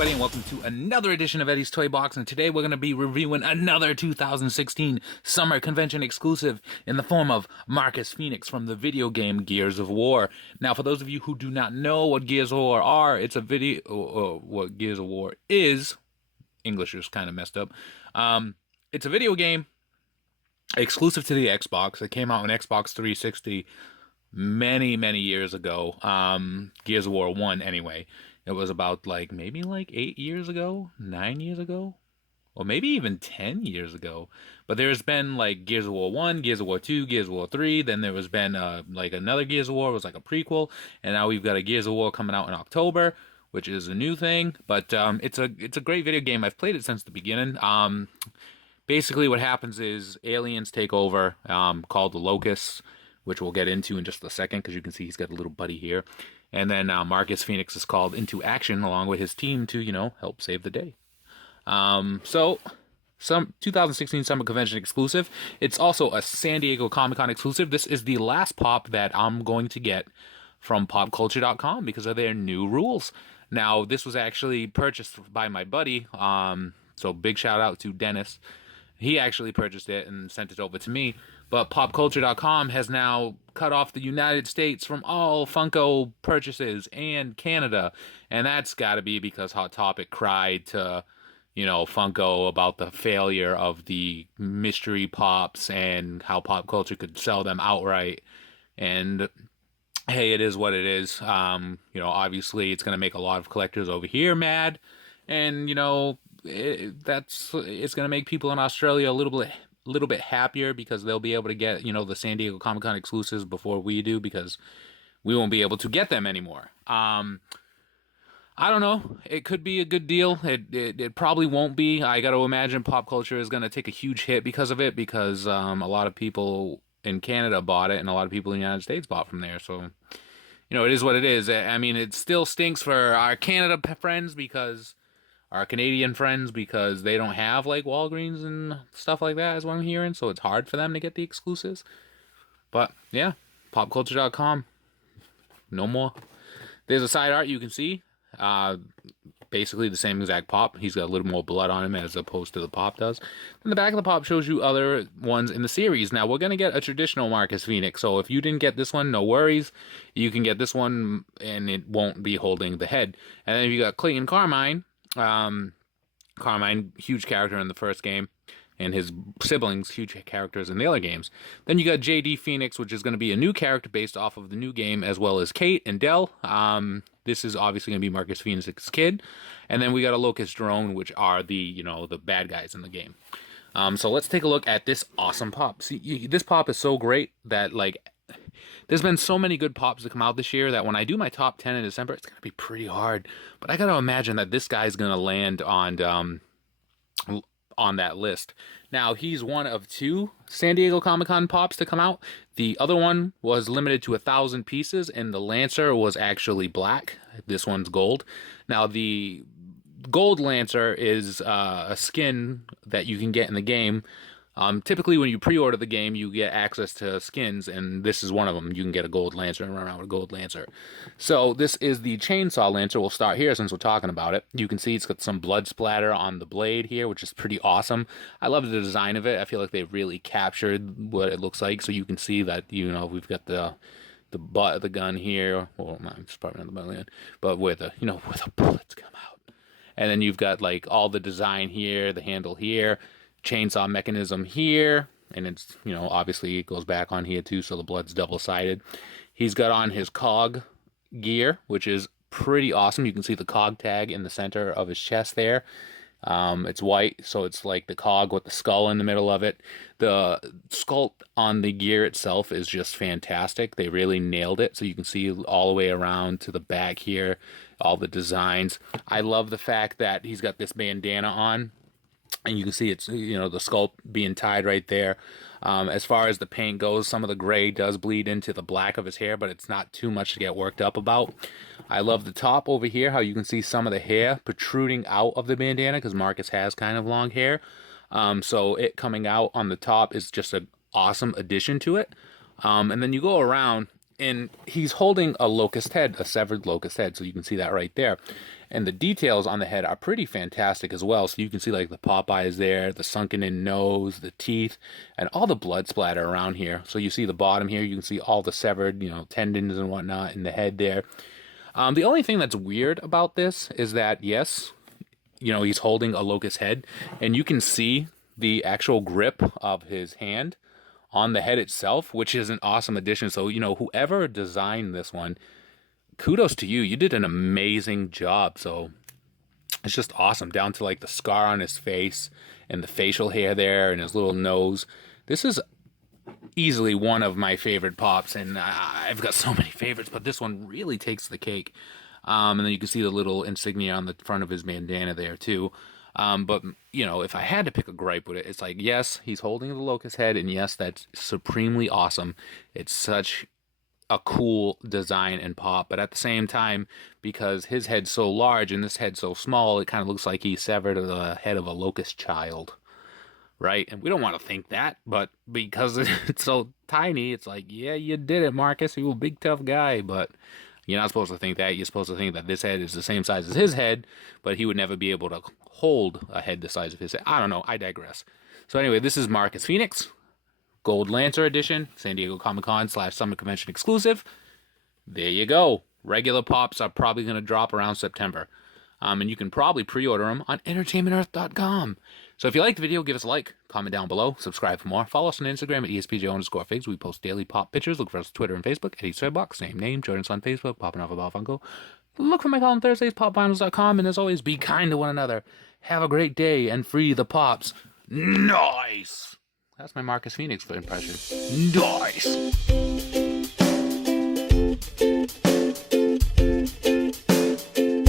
everybody, and welcome to another edition of Eddie's Toy Box. And today we're going to be reviewing another 2016 Summer Convention exclusive in the form of Marcus Fenix from the video game Gears of War. Now, for those of you who do not know what Gears of War are, it's a video, what Gears of War is. English is kind of messed up. It's a video game exclusive to the Xbox. It came out on Xbox 360 many years ago. Gears of War 1 anyway. It was about maybe 8 years ago, 9 years ago, or maybe even 10 years ago. But there's been Gears of War 1, Gears of War 2, Gears of War 3. Then there was been another Gears of War. It was a prequel. And now we've got a Gears of War coming out in October, which is a new thing. But it's a great video game. I've played it since the beginning. Basically what happens is aliens take over, called the Locusts, which we'll get into in just a second, because you can see he's got a little buddy here. And then Marcus Fenix is called into action along with his team to, help save the day. So, some 2016 Summer Convention exclusive. It's also a San Diego Comic-Con exclusive. This is the last pop that I'm going to get from Popcultcha.com because of their new rules. Now, this was actually purchased by my buddy, so big shout out to Dennis. He actually purchased it and sent it over to me. But Popcultcha.com has now cut off the United States from all Funko purchases and Canada. And that's got to be because Hot Topic cried to, Funko about the failure of the mystery pops and how Popcultcha could sell them outright. And hey, it is what it is. Obviously it's going to make a lot of collectors over here mad. And, it's going to make people in Australia a little bit happier because they'll be able to get, the San Diego Comic-Con exclusives before we do, because we won't be able to get them anymore. I don't know. It could be a good deal. It probably won't be. I got to imagine Popcultcha is going to take a huge hit because of it, because a lot of people in Canada bought it and a lot of people in the United States bought from there. So, it is what it is. I mean, it still stinks for our Canada friends because... our Canadian friends, because they don't have Walgreens and stuff like that, is what I'm hearing, so it's hard for them to get the exclusives. But yeah, Popcultcha.com, no more. There's a side art you can see, basically the same exact pop. He's got a little more blood on him as opposed to the pop does. And the back of the pop shows you other ones in the series. Now we're going to get a traditional Marcus Fenix, so if you didn't get this one, no worries. You can get this one and it won't be holding the head. And then you got Clayton Carmine. Carmine, huge character in the first game, and his siblings, huge characters in the other games. Then you got JD Fenix, which is going to be a new character based off of the new game, as well as Kate and Dell. This is obviously going to be Marcus Fenix's kid. And then we got a Locust Drone, which are the, the bad guys in the game. So let's take a look at this awesome pop. See, this pop is so great that, there's been so many good pops that come out this year that when I do my top 10 in December, it's going to be pretty hard. But I got to imagine that this guy's going to land on that list. Now, he's one of 2 San Diego Comic-Con pops to come out. The other one was limited to 1,000 pieces, and the Lancer was actually black. This one's gold. Now, the Gold Lancer is a skin that you can get in the game. Typically, when you pre-order the game, you get access to skins, and this is one of them. You can get a Gold Lancer and run around with a Gold Lancer. So this is the Chainsaw Lancer. We'll start here since we're talking about it. You can see it's got some blood splatter on the blade here, which is pretty awesome. I love the design of it. I feel like they really captured what it looks like. So you can see that, we've got the butt of the gun here. Well, it's probably not the butt of the gun, but where the bullets come out. And then you've got all the design here, the handle here, chainsaw mechanism here, and it's obviously it goes back on here too, so the blood's double-sided. He's got on his cog gear, which is pretty awesome. You can see the cog tag in the center of his chest there. It's white, so it's like the cog with the skull in the middle of it. The sculpt on the gear itself is just fantastic. They really nailed it, so you can see all the way around to the back here, all the designs. I love the fact that he's got this bandana on, and you can see it's, the sculpt being tied right there. As far as the paint goes, some of the gray does bleed into the black of his hair, but it's not too much to get worked up about. I love the top over here, how you can see some of the hair protruding out of the bandana, because Marcus has kind of long hair. So it coming out on the top is just an awesome addition to it. And then you go around, And he's holding a locust head, a severed locust head, so you can see that right there. And the details on the head are pretty fantastic as well. So you can see like the pop eyes there, the sunken in nose, the teeth, and all the blood splatter around here. So you see the bottom here, you can see all the severed, tendons and whatnot in the head there. The only thing that's weird about this is that, yes, he's holding a locust head, and you can see the actual grip of his hand on the head itself, which is an awesome addition. So, whoever designed this one, kudos to you. You did an amazing job. So it's just awesome, down to like the scar on his face and the facial hair there and his little nose. This is easily one of my favorite Pops, and I've got so many favorites, but this one really takes the cake. And then you can see the little insignia on the front of his bandana there too. But, if I had to pick a gripe with it, it's like, yes, he's holding the locust head, and yes, that's supremely awesome. It's such a cool design and Pop, but at the same time, because his head's so large and this head's so small, it kind of looks like he severed the head of a locust child, right? And we don't want to think that, but because it's so tiny, it's like, yeah, you did it, Marcus. You're a big, tough guy, but you're not supposed to think that. You're supposed to think that this head is the same size as his head, but he would never be able to hold a head the size of his head. I don't know. I digress. So anyway, this is Marcus Fenix, Gold Lancer Edition, San Diego Comic-Con / Summer Convention exclusive. There you go. Regular Pops are probably going to drop around September. And you can probably pre-order them on entertainmentearth.com. So if you liked the video, give us a like, comment down below, subscribe for more. Follow us on Instagram at ESPJ_figs. We post daily Pop pictures. Look for us on Twitter and Facebook, EddiesToyBox, same name, Jordan's on Facebook, popping off about Funko. Look for my column Thursdays, popvinyls.com, and as always, be kind to one another. Have a great day and free the Pops. NOICE! That's my Marcus Fenix impression. NOICE!